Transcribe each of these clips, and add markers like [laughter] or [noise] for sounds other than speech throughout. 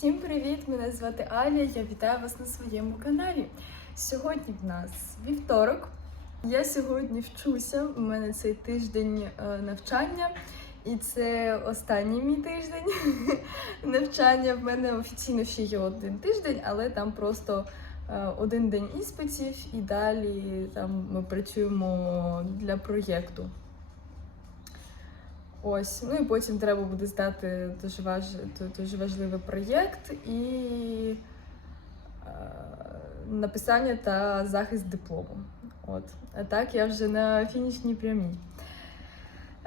Всім привіт! Мене звати Аля. Я вітаю вас на своєму каналі. Сьогодні в нас вівторок. Я сьогодні вчуся. У мене цей тиждень е, навчання, і це останній мій тиждень [laughs] навчання. В мене офіційно ще є один тиждень, але там просто е, один день іспитів, і далі там ми працюємо для проєкту. Ось, ну і потім треба буде здати дуже, важ... дуже важливий проєкт і е, написання та захист диплому. От. А так я вже на фінішній прямій.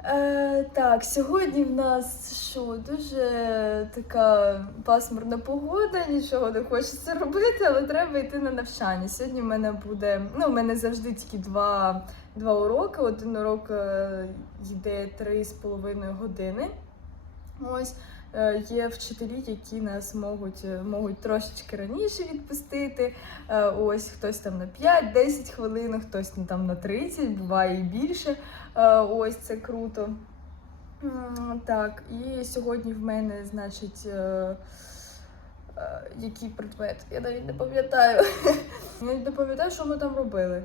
Е, так, сьогодні в нас що, дуже така пасмурна погода, нічого не хочеться робити, але треба йти на навчання. Сьогодні в мене буде, ну, у мене завжди тільки два, два уроки. Один урок е, йде три з половиною години. Ось е, є вчителі, які нас можуть, е, можуть трошечки раніше відпустити. Ось хтось там на 5-10 хвилин, хтось там на 30, буває і більше. Ось це круто. Так, і сьогодні в мене, значить, який предмет? Я навіть не пам'ятаю. [laughs] Навіть не пам'ятаю, що ми там робили.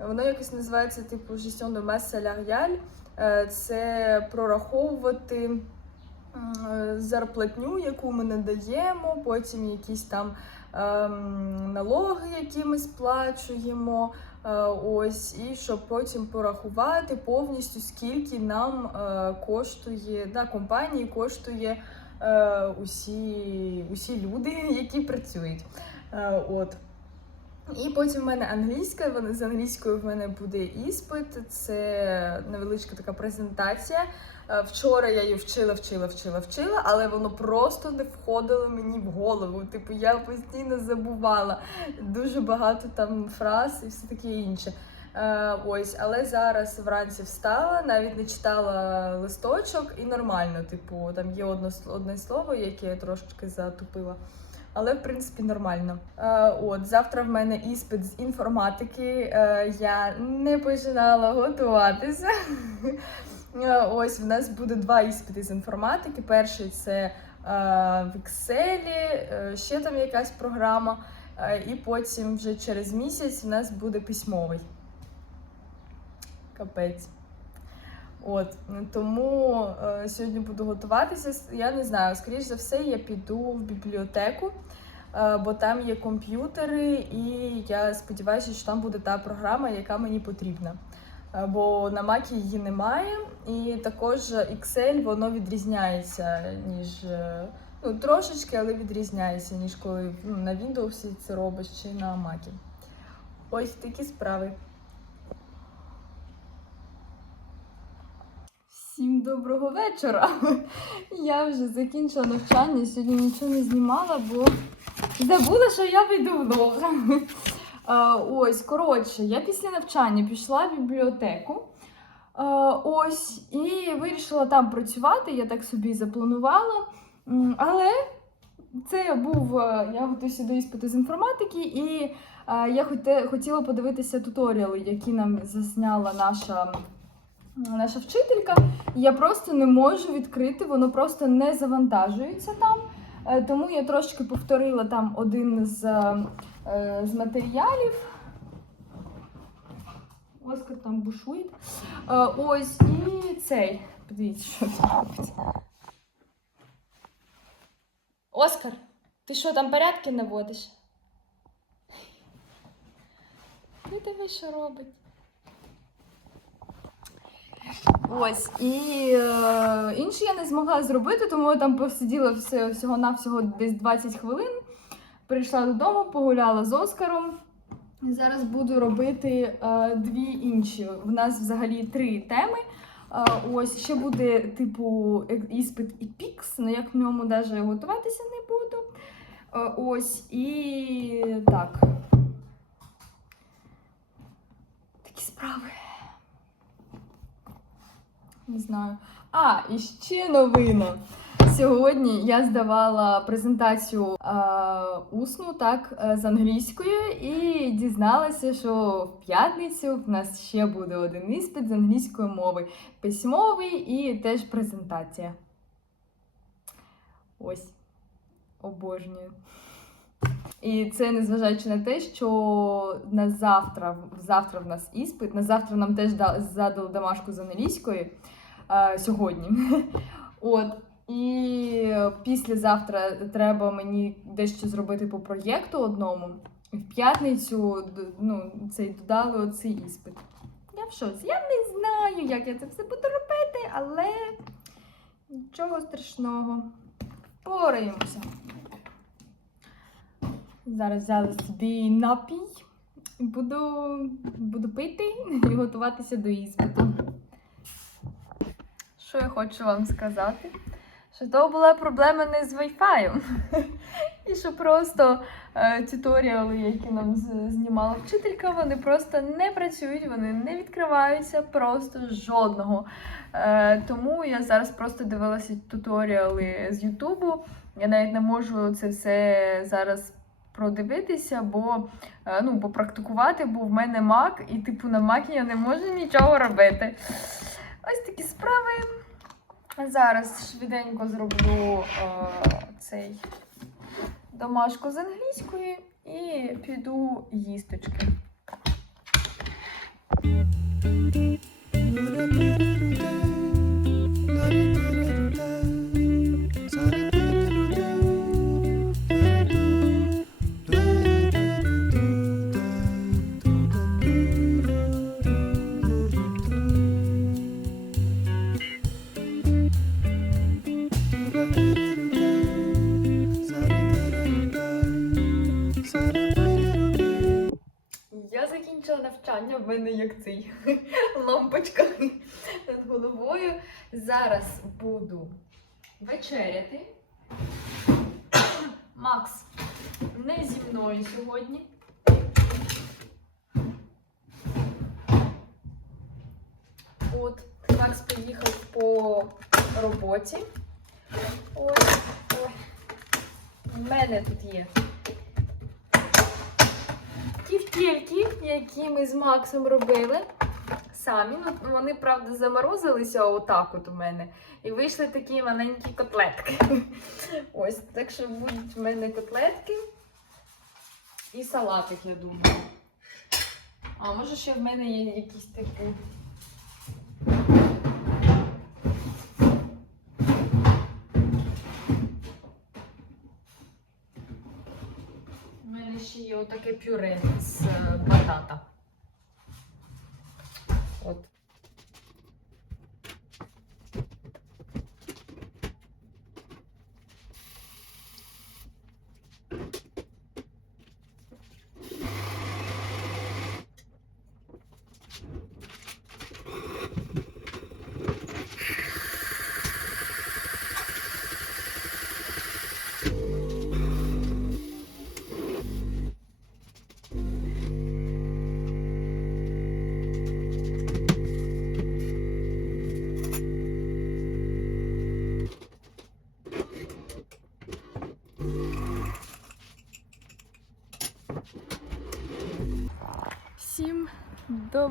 Воно якось називається типу gestion de masse salariale. Е, Це прораховувати е, зарплатню, яку ми надаємо, потім якісь там ем, налоги, які ми сплачуємо. Е, Ось, і щоб потім порахувати повністю, скільки нам коштує, да, компанії коштує усі, усі люди, [laughs] які працюють. От. І потім в мене англійська. З англійською в мене буде іспит. Це невеличка така презентація. Е, Вчора я її вчила, вчила, вчила, вчила, але воно просто не входило мені в голову. Типу, я постійно забувала дуже багато там фраз і все таке інше. Е, ось, але зараз вранці встала, навіть не читала листочок, і нормально. Типу, там є одне слово, яке я трошечки затупила. Але в принципі нормально. Е, от завтра в мене іспит з інформатики. Е, я не починала готуватися. Е, Ось в нас буде два іспити з інформатики. Перший це в Excel, ще там якась програма. І потім вже через місяць в нас буде письмовий. Капець. От тому е, сьогодні буду готуватися. Я не знаю, скоріш за все, я піду в бібліотеку, е, бо там є комп'ютери, і я сподіваюся, що там буде та програма, яка мені потрібна. Е, бо на Mac її немає, і також Excel воно відрізняється, ніж е, ну, трошечки, але відрізняється, ніж коли ну, на Windows це робиш чи на Mac. Ось такі справи. Всім доброго вечора. [laughs] Я вже закінчила навчання, сьогодні нічого не знімала, бо забула, що я вийду влог. [laughs] Ось, коротше, я після навчання пішла в бібліотеку. Ось, і вирішила там працювати, я так собі запланувала. Але це був, е, я готуюся до іспиту з інформатики, і е, я хотіла подивитися туторіали, які нам засняла наша, наша вчителька. Я просто не можу відкрити, воно просто не завантажується там. Е, Тому я трошки повторила там один з, е, з матеріалів. Оскар там бушує. Е, Ось і цей. Подивіться, що тут робиться. Оскар, ти що там порядки наводиш? Ти диви, що робить. Ось, і е, інше я не змогла зробити, тому я там посиділа все, всього-навсього десь 20 хвилин. Прийшла додому, погуляла з Оскаром. Зараз буду робити е, дві інші. В нас взагалі три теми. Е, ось ще буде типу е- іспит і пікс, але я к ньому навіть готуватися не буду. Е, ось і так. Такі справи. Не знаю. А, і ще новина. Сьогодні я здавала презентацію е, усну, так, е, з англійською, і дізналася, що в п'ятницю в нас ще буде один іспит з англійської мови. Письмовий і теж презентація. Ось. обожнюю. І це незважаючи на те, що на завтра, завтра в нас іспит, на завтра нам теж да- задали домашку з англійської е, сьогодні. [laughs] От. І післязавтра треба мені дещо зробити по проєкту одному. В п'ятницю ну, цей додали оцей іспит. Я в шоці. Я не знаю, як я це все буду робити, але нічого страшного. Впораємося. Зараз взяла собі напій. Буду, буду пити і готуватися до іспиту. Що я хочу вам сказати? Що то була проблема не з Wi-Fi. [laughs] І що просто е, туторіали, які нам знімала вчителька, вони просто не працюють, вони не відкриваються просто жодного. Е, тому я зараз просто дивилася туторіали з Ютубу. Я навіть не можу це все зараз продивитися, бо е, ну, попрактикувати, бо в мене Mac, і типу на Mac я не можу нічого робити. Ось такі справи. Зараз швиденько зроблю е, цей домашку з англійської і піду їсточки. Вечеряти. [coughs] Макс не зі мною сьогодні. От, Макс поїхав по роботі. Ось, ой. В мене тут є тівтєльки, які ми з Максом робили самі. Ну, вони, правда, заморозилися отак от у мене. І вийшли такі маленькі котлетки. [laughs] Ось, так що будуть в мене котлетки і салатик, я думаю. А може ще в мене є якісь такі. У мене ще є отаке пюре з е, батата.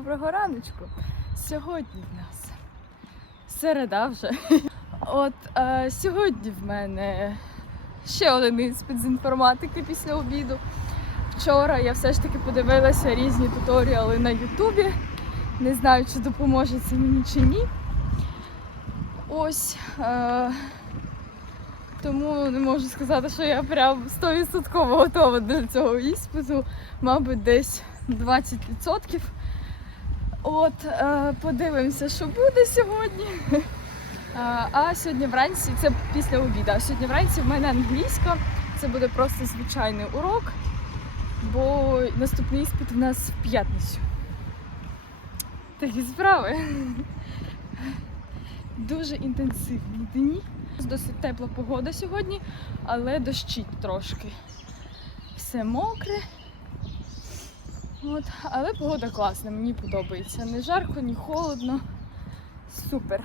Доброго раночку. Сьогодні в нас середа вже. От е, сьогодні в мене ще один іспит з інформатики після обіду. Вчора я все ж таки подивилася різні туторіали на Ютубі. Не знаю, чи допоможе це мені чи ні. Ось. Е, тому не можу сказати, що я прям 100% готова до цього іспиту. Мабуть, десь 20%. От, е, подивимося, що буде сьогодні. А, а сьогодні вранці, це після обіду, а сьогодні вранці в мене англійська. Це буде просто звичайний урок, бо наступний іспит в нас в п'ятницю. Такі справи. Дуже інтенсивні дні. Досить тепла погода сьогодні, але дощить трошки. Все мокре. От, але погода класна, мені подобається. Не жарко, ні холодно. Супер.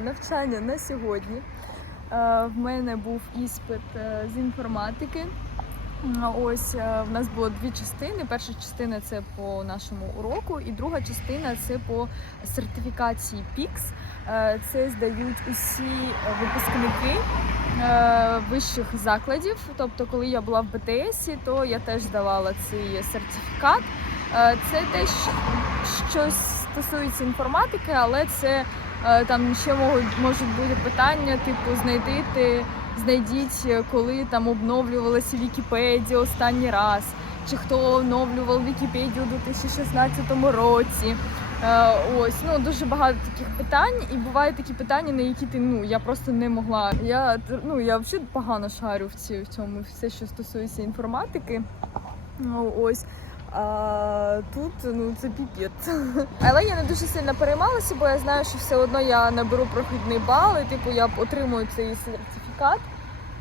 Навчання на сьогодні. Е, В мене був іспит е, з інформатики. Ось е, в нас було дві частини. Перша частина це по нашому уроку, і друга частина це по сертифікації. Е, Це здають усі випускники вищих закладів. Тобто, коли я була в БТС, то я теж здавала цей сертифікат. Це теж щось стосується інформатики, але це там ще можуть, можуть бути питання, типу знайдити, знайдіть, е, коли там обновлювалася Вікіпедія останній раз, чи хто оновлював Вікіпедію у 2016 році. Е, Ось ну дуже багато таких питань, і бувають такі питання, на які ти ну я просто не могла. Я ну я взагалі погано шарю в ці в цьому все, що стосується інформатики. Ну, ось. А тут ну це піпець. Але я не дуже сильно переймалася, бо я знаю, що все одно я наберу прохідний бал, і типу я отримую цей сертифікат,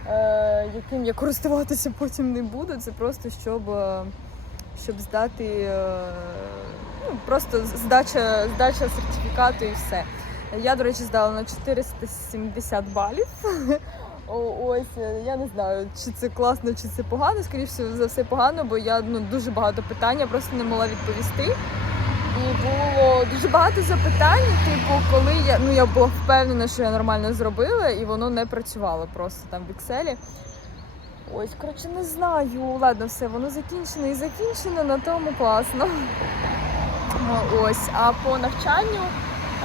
е, яким я користуватися потім не буду. Це просто щоб, е, щоб здати е, ну, просто здача, здача сертифікату і все. Я, до речі, здала на 470 балів. Ось е, я не знаю, чи це класно, чи це погано. Скоріше за все погано, бо я ну дуже багато питань, я просто не могла відповісти. І було дуже багато запитань, типу, коли я ну я була впевнена, що я нормально зробила, і воно не працювало просто там в Excel. Ось, коротше, не знаю. Ладно, все, воно закінчено і закінчено, на тому класно. Ось, а по навчанню.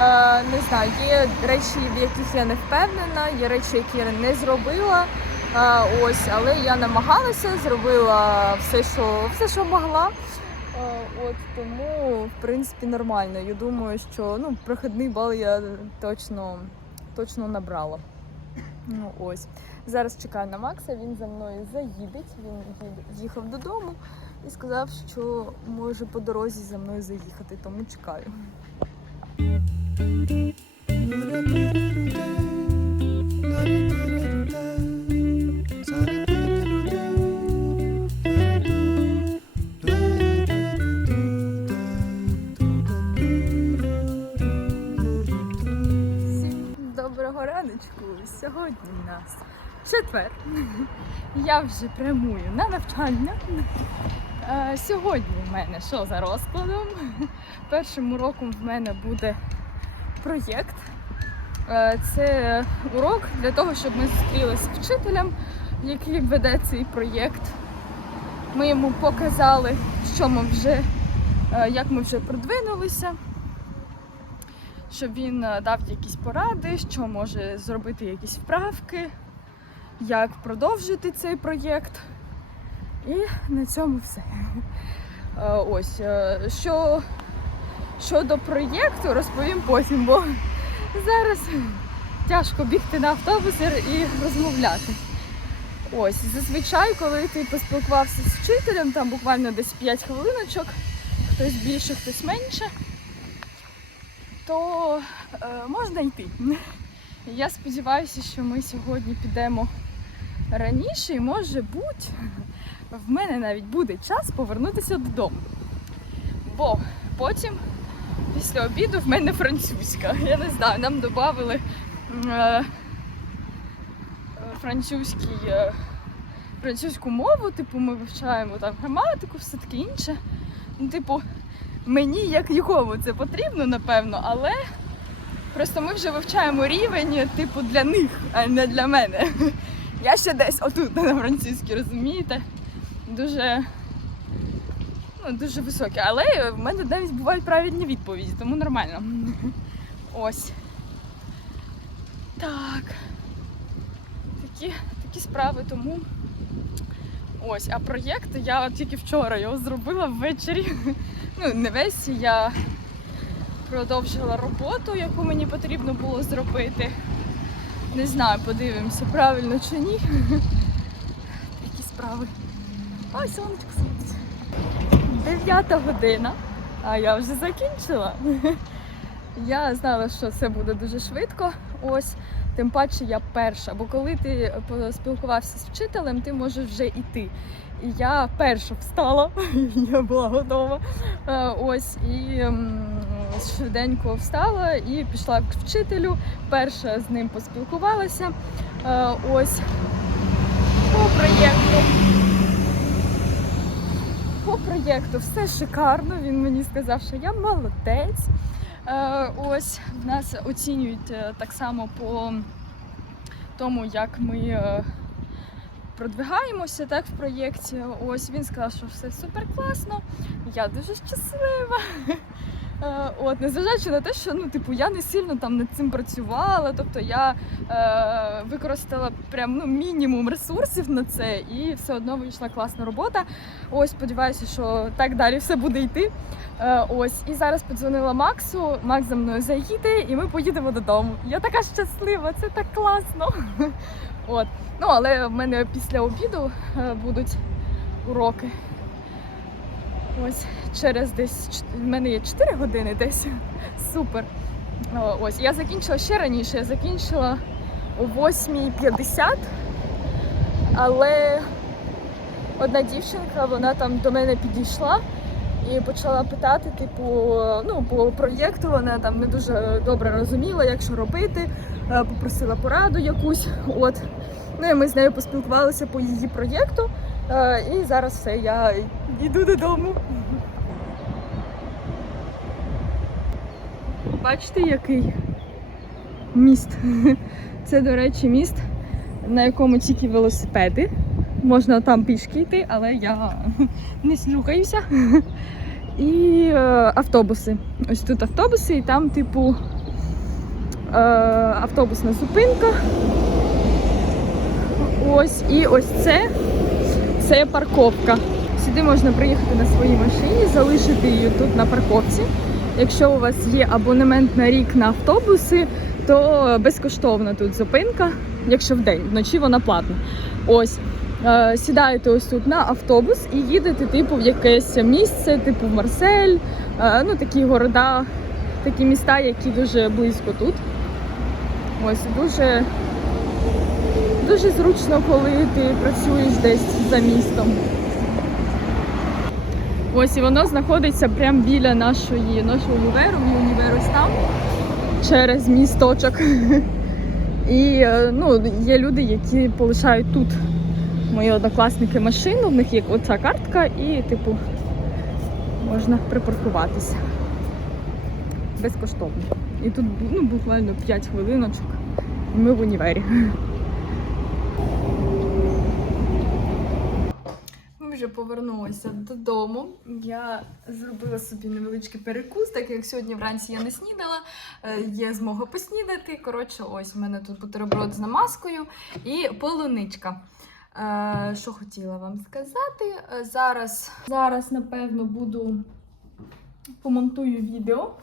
Е, не знаю, є речі, в яких я не впевнена, є речі, які я не зробила. Е, ось, але я намагалася, зробила все, що все, що могла. Е, от тому, в принципі, нормально. Я думаю, що ну, проходний бал я точно, точно набрала. Ну ось. Зараз чекаю на Макса, він за мною заїде. Він їхав додому і сказав, що може по дорозі за мною заїхати, тому чекаю. Доброго раночку. Сьогодні в нас четвер. Я вже прямую на навчання. Е, Сьогодні в мене що за розкладом? [laughs] Першим уроком в мене буде проєкт. Е, Це урок для того, щоб ми зустрілися з вчителем, який веде цей проєкт. Ми йому показали, що ми вже, е, як ми вже продвинулися щоб він дав якісь поради, що може зробити якісь вправки, як продовжити цей проєкт. І на цьому все. Е, Ось, е, що щодо проєкту, розповім потім, бо зараз тяжко бігти на автобус і розмовляти. Ось, зазвичай, коли ти поспілкувався з вчителем, там буквально десь 5 хвилиночок, хтось більше, хтось менше то е, можна йти. Я сподіваюся, що ми сьогодні підемо раніше, і може бути, в мене навіть буде час повернутися додому. Бо потім, після обіду, в мене французька. Я не знаю, нам додали е, французький, е, французьку мову, типу, ми вивчаємо там граматику, все таке інше. Ну, типу, мені як нікому це потрібно, напевно, але просто ми вже вивчаємо рівень, типу, для них, а не для мене. [laughs] Я ще десь отут на французькій, розумієте? Дуже, ну, дуже високі. Але в мене навіть бувають правильні відповіді, тому нормально. [laughs] Ось. Так. Такі, такі справи, тому. Ось, а проєкт я тільки вчора його зробила ввечері. [laughs] Ну, не весь я продовжила роботу, яку мені потрібно було зробити. Не знаю, подивимося, правильно чи ні. [laughs] Ой, сонечко світить. Дев'ята година, а я вже закінчила. [laughs] Я знала, що це буде дуже швидко. Ось, тим паче я перша. Бо коли ти поспілкувався з вчителем, ти можеш вже йти. І я перша встала, [laughs] я була готова. Е, Ось і швиденько встала і пішла к вчителю. Перша з ним поспілкувалася. Е, Ось по проєкту. По проєкту все шикарно. Він мені сказав, що я молодець. Е, Ось в нас оцінюють е, так само по тому, як ми е, продвигаємося так в проєкті. Ось він сказав, що все супер класно. Я дуже щаслива. Е, От, незважаючи на те, що ну, типу, я не сильно там над цим працювала, тобто я е, використала прям ну, мінімум ресурсів на це, і все одно вийшла класна робота. Ось сподіваюся, що так далі все буде йти. Е, ось і зараз подзвонила Максу. Макс за мною заїде, і ми поїдемо додому. Я така щаслива, це так класно. [laughs] От. Ну, але в мене після обіду е, будуть уроки. Ось через десь в мене є 4 години десь. Супер. Ось я закінчила ще раніше. Я закінчила о 8.50, але одна дівчинка, вона там до мене підійшла і почала питати, типу, ну, по проєкту вона там не дуже добре розуміла, як що робити, е, попросила пораду якусь. От. Ну і ми з нею поспілкувалися по її проєкту. Е, І зараз все, я йду додому. Бачите, який міст. Це, до речі, міст, на якому тільки велосипеди. Можна там пішки йти, але я не слухаюся. І е, автобуси. Ось тут автобуси, і там, типу, е, автобусна зупинка. Ось, і ось це, це парковка. Сюди можна приїхати на своїй машині, залишити її тут на парковці. Якщо у вас є абонемент на рік на автобуси, то безкоштовна тут зупинка, якщо в день, вночі вона платна. Ось. Е, Сідаєте ось тут на автобус і їдете, типу, в якесь місце, типу в Марсель, е, ну такі города, такі міста, які дуже близько тут. Ось дуже, дуже зручно, коли ти працюєш десь за містом. Ось і воно знаходиться прямо біля нашої, нашого універу. Мій універ ось там, через місточок. І е, ну, є люди, які полишають тут мої однокласники машину, в них є оця картка, і, типу, можна припаркуватися безкоштовно. І тут ну, буквально 5 хвилиночок, і ми в універі. Ми вже повернулися додому. Я зробила собі невеличкий перекус, так як сьогодні вранці я не снідала. Е, Є змога поснідати. Коротше, ось в мене тут бутерброд з намазкою і полуничка. Е, Що хотіла вам сказати? Е, Зараз, зараз напевно, буду помонтую відео.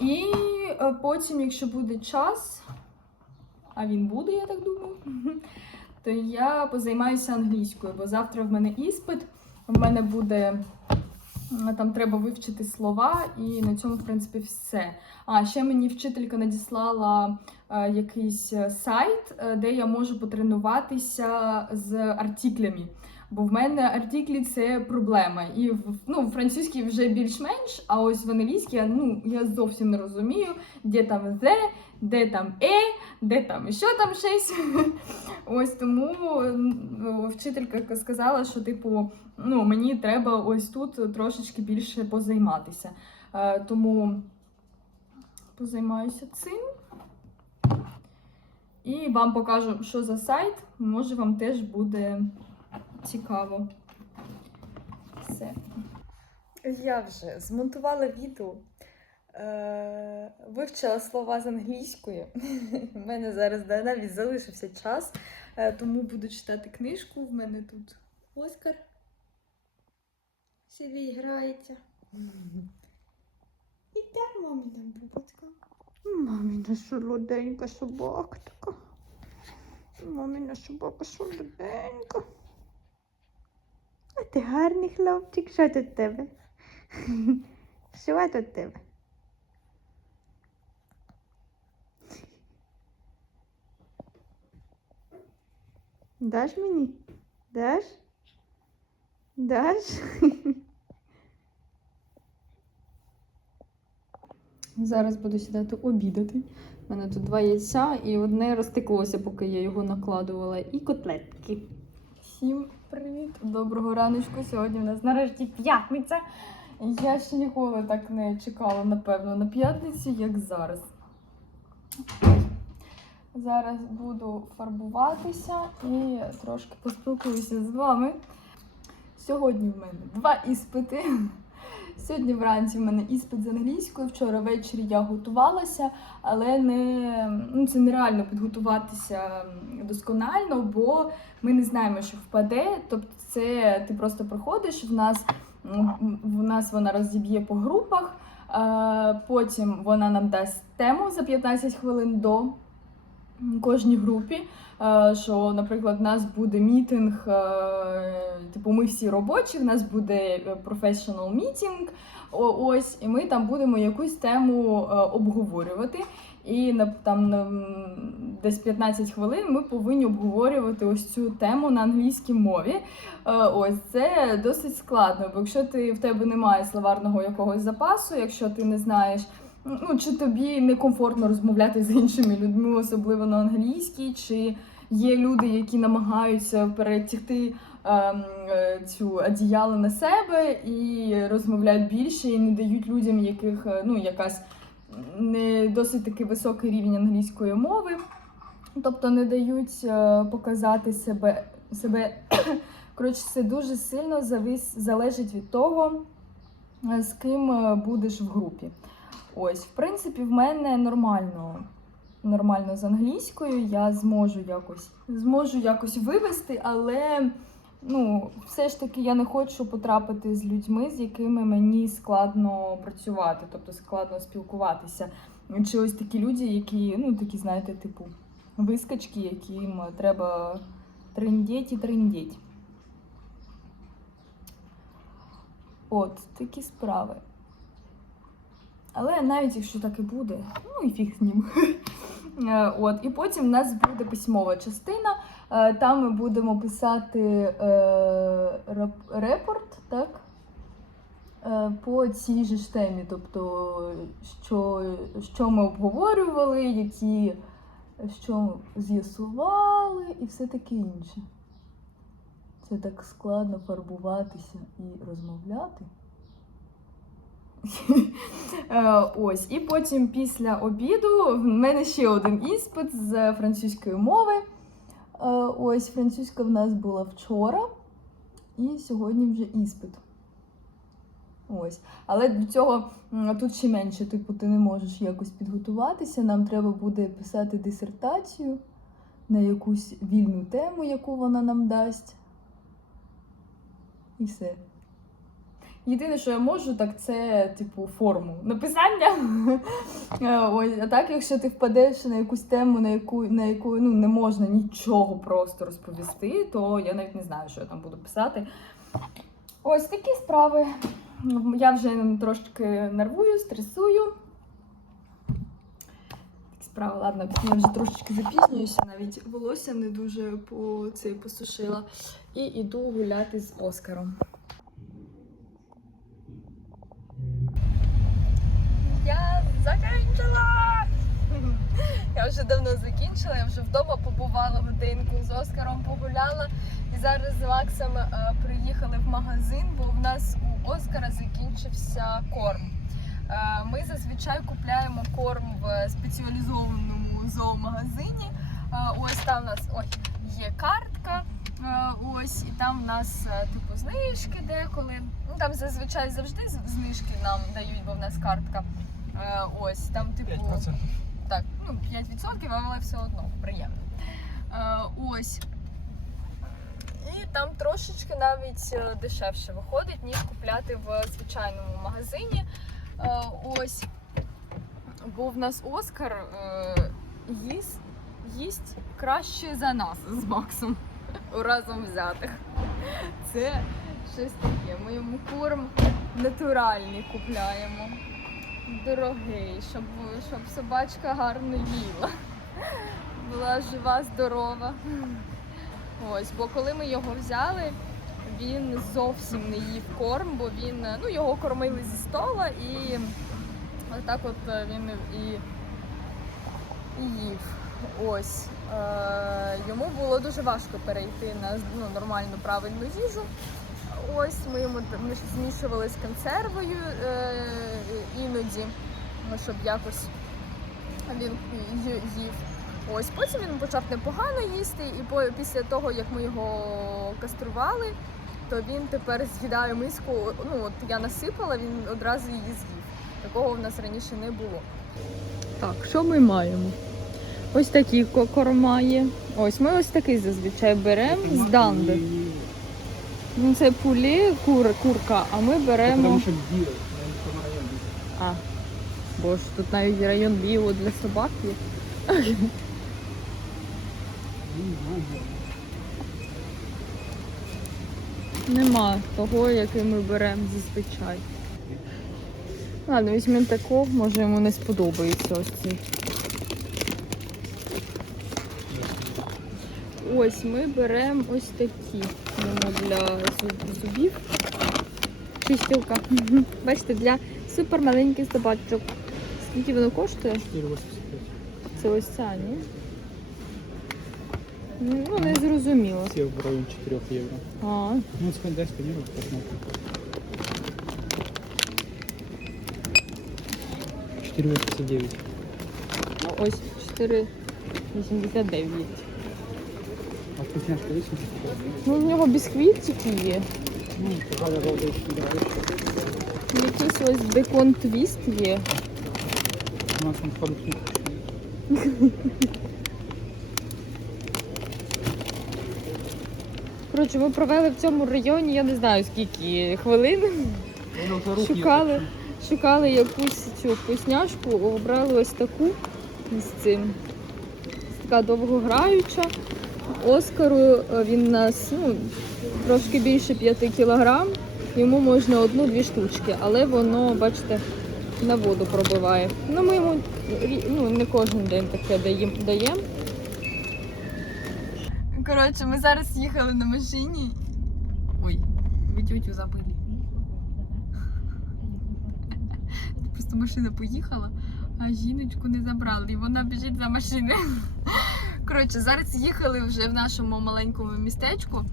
І потім, якщо буде час, а він буде, я так думаю, [laughs] то я позаймаюся англійською, бо завтра в мене іспит, в мене буде. Там треба вивчити слова, і на цьому, в принципі, все. А ще мені вчителька надіслала е, якийсь е, сайт, е, де я можу потренуватися з артиклями. Бо в мене артиклі це проблема. І ну, французькій вже більш-менш, а ось в англійській ну, я зовсім не розумію, де там the, де там е, де там що там щось. [laughs] Ось тому вчителька сказала, що типу, ну, мені треба ось тут трошечки більше позайматися. Е, Тому позаймаюся цим. І вам покажу, що за сайт. Може, вам теж буде цікаво. Все. Я вже змонтувала відео. Е, вивчила слова з англійської. [laughs] У мене зараз навіть залишився час, е, тому буду читати книжку. В мене тут Оскар. Собі грається. І так мамина бубочка. Мамина солоденька собака. Мамина собака солоденька. А ти гарний хлопчик, що тут тебе? [laughs] Що тут тебе? Даш мені? Даш? Даш? [laughs] Зараз буду сідати обідати. У мене тут два яйця і одне розтеклося, поки я його накладувала. І котлетки. Всім привіт! Доброго раночку. Сьогодні в нас нарешті п'ятниця. Я ще ніколи так не чекала, напевно, на п'ятницю, як зараз. Зараз буду фарбуватися і трошки поспілкуюся з вами. Сьогодні в мене два іспити. Сьогодні вранці в мене іспит з англійської. Вчора ввечері я готувалася, але не, ну, це нереально підготуватися досконально, бо ми не знаємо, що впаде. Тобто, це ти просто приходиш, в нас, в нас вона розіб'є по групах. е, Потім вона нам дасть тему за 15 хвилин до кожній групі. е, Що, наприклад, в нас буде мітинг, е, типу, ми всі робочі, в нас буде professional meeting, ось, і ми там будемо якусь тему е, обговорювати. І там десь 15 хвилин ми повинні обговорювати ось цю тему на англійській мові. Е, Ось це досить складно, бо якщо ти в тебе немає словарного якогось запасу, якщо ти не знаєш. Ну, чи тобі некомфортно розмовляти з іншими людьми, особливо на англійській, чи є люди, які намагаються перетягти ем, е, цю одіяло на себе і розмовляють більше, і не дають людям, яких е, ну, якась не досить таки високий рівень англійської мови, тобто не дають е, показати себе. себе. [coughs] Коротше, це дуже сильно завис, залежить від того, з ким будеш в групі. Ось, в принципі, в мене нормально. Нормально з англійською, я зможу якось зможу якось вивести, але ну, все ж таки я не хочу потрапити з людьми, з якими мені складно працювати, тобто складно спілкуватися. Чи ось такі люди, які, ну, такі, знаєте, типу, вискочки, яким треба триндіть і триндіть. От, такі справи. Але навіть якщо так і буде, ну і фіг з ним. [laughs] Е, От, і потім в нас буде письмова частина. Е, Там ми будемо писати е, репорт, так? По цій же ж темі, тобто, що, що ми обговорювали, які, що з'ясували, і все таке інше. Це так складно фарбуватися і розмовляти. [laughs] Е, Ось, і потім після обіду в мене ще один іспит з французької мови. Е, Ось французька в нас була вчора, і сьогодні вже іспит. Ось. Але до цього тут ще менше, типу, ти не можеш якось підготуватися. Нам треба буде писати дисертацію на якусь вільну тему, яку вона нам дасть. І все. Єдине, що я можу, так це, типу, форму написання. [laughs] Е, Ось, а так, якщо ти впадеш на якусь тему, на яку, на яку ну, не можна нічого просто розповісти, то я навіть не знаю, що я там буду писати. Ось такі справи. Я вже трошки нервую, стресую. Такі справи, ладно, я вже трошечки запізнююся, навіть волосся не дуже по цей посушила. І йду гуляти з Оскаром. Я закінчила! Я вже давно закінчила, я вже вдома побувала годинку з Оскаром погуляла. І зараз з Максом е, приїхали в магазин, бо в нас у Оскара закінчився корм. Е, ми зазвичай купляємо корм в спеціалізованому зоомагазині. Е, ось там у нас ой, є картка. Ось і там в нас типу знижки деколи. Ну там зазвичай завжди знижки нам дають, бо в нас картка. Е, Ось там, типу, 5%. так, ну 5%, але все одно приємно. Е, Ось. І там трошечки навіть е, дешевше виходить, ніж купляти в звичайному магазині. Ось. Бо в нас Оскар їсть, їсть краще за нас з Максом разом взятих. Це щось таке. Ми йому корм натуральний купляємо. Дорогий, щоб, щоб собачка гарно їла. Була жива, здорова. Ось, бо коли ми його взяли, він зовсім не їв корм, бо він ну, його кормили зі стола і Отак от е, він і, і їв. Ось. Е, йому було дуже важко перейти на ну, нормальну правильну їжу. Ось ми йому ми змішували з консервою е, іноді, ну, щоб якось він їв. Ось потім він почав непогано їсти, і по, після того, як ми його кастрували, то він тепер з'їдає миску. Ну от я насипала, він одразу її з'їв. Такого в нас раніше не було. Так, що ми маємо? Ось такі ко- корма є. Ось ми ось такий зазвичай беремо з данди. Ну, це пулі, кур, курка, а ми беремо. Помню район био. А, бо ж тут навіть район біо для собак є. Нема того, який ми беремо зазвичай. Ладно, візьмемо такого, може йому не сподобається ось цей. Ось ми беремо ось такі йому для зубів. Чистілка. [laughs] Бачите, для супер маленьких собачок. Скільки воно коштує? 4,85. Це ось ця, ні? Ну, не зрозуміло. Все в районе 4 евро. А, Ну, сходи, дай сканирую, посмотрим. 4,89. ну ось 4,89. Ну, в нього бісквітики є. Сказали, ровно 4 Якийсь ось бекон твіст є. У нас там продукт Коротше, ми провели в цьому районі, я не знаю скільки хвилин. Шукали, шукали якусь цю вкусняшку, обрали ось таку з цим. Така довгограюча. Оскару е, він у нас ну, трошки більше 5 кілограм. Йому можна одну-дві штучки, але воно, бачите, на воду пробиває. Ну, ми йому ну, не кожен день таке даємо. даємо. Коротше, ми зараз їхали на машині. Ой, ви тютю забили. Просто машина поїхала, а жіночку не забрали, і вона біжить за машиною. Коротше, зараз їхали вже в нашому маленькому містечку.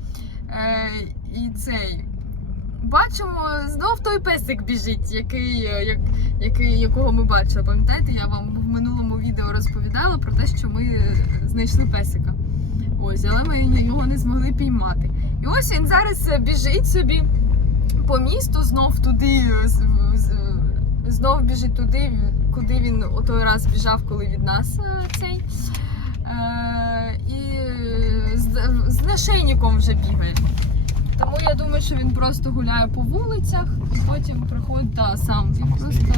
Е, і цей. Бачимо, знов той песик біжить, який, е, як, який, якого ми бачили. Пам'ятаєте, я вам в минулому відео розповідала про те, що ми е, знайшли песика. Ось, але ми його не змогли піймати. І ось він зараз е, біжить собі по місту, знов туди, знов біжить туди, куди він той раз біжав, коли від нас цей. Е, і з, з нашейником вже бігає. Тому я думаю, що він просто гуляє по вулицях, і потім приходить та сам. Він просто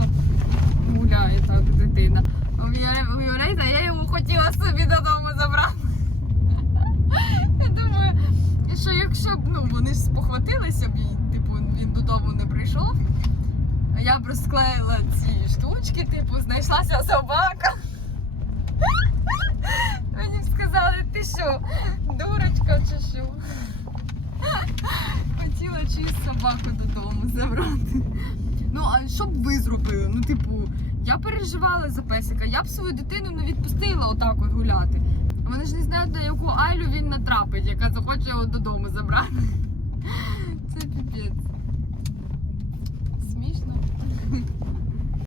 гуляє так, дитина. Уявляєте, я його хотіла собі додому забрати. [laughs] Я думаю, що якщо б ну, вони ж спохватилися б, і, типу, він додому не прийшов. Я б розклеїла ці штучки, типу, знайшлася собака. Мені б сказали, що, дурочка чи що? Хотіла чиюсь собаку додому забрати. Ну, а що б ви зробили? Ну, типу, я переживала за песика, я б свою дитину не відпустила отак от гуляти. Вони ж не знають, на яку Айлю він натрапить, яка захоче його додому забрати.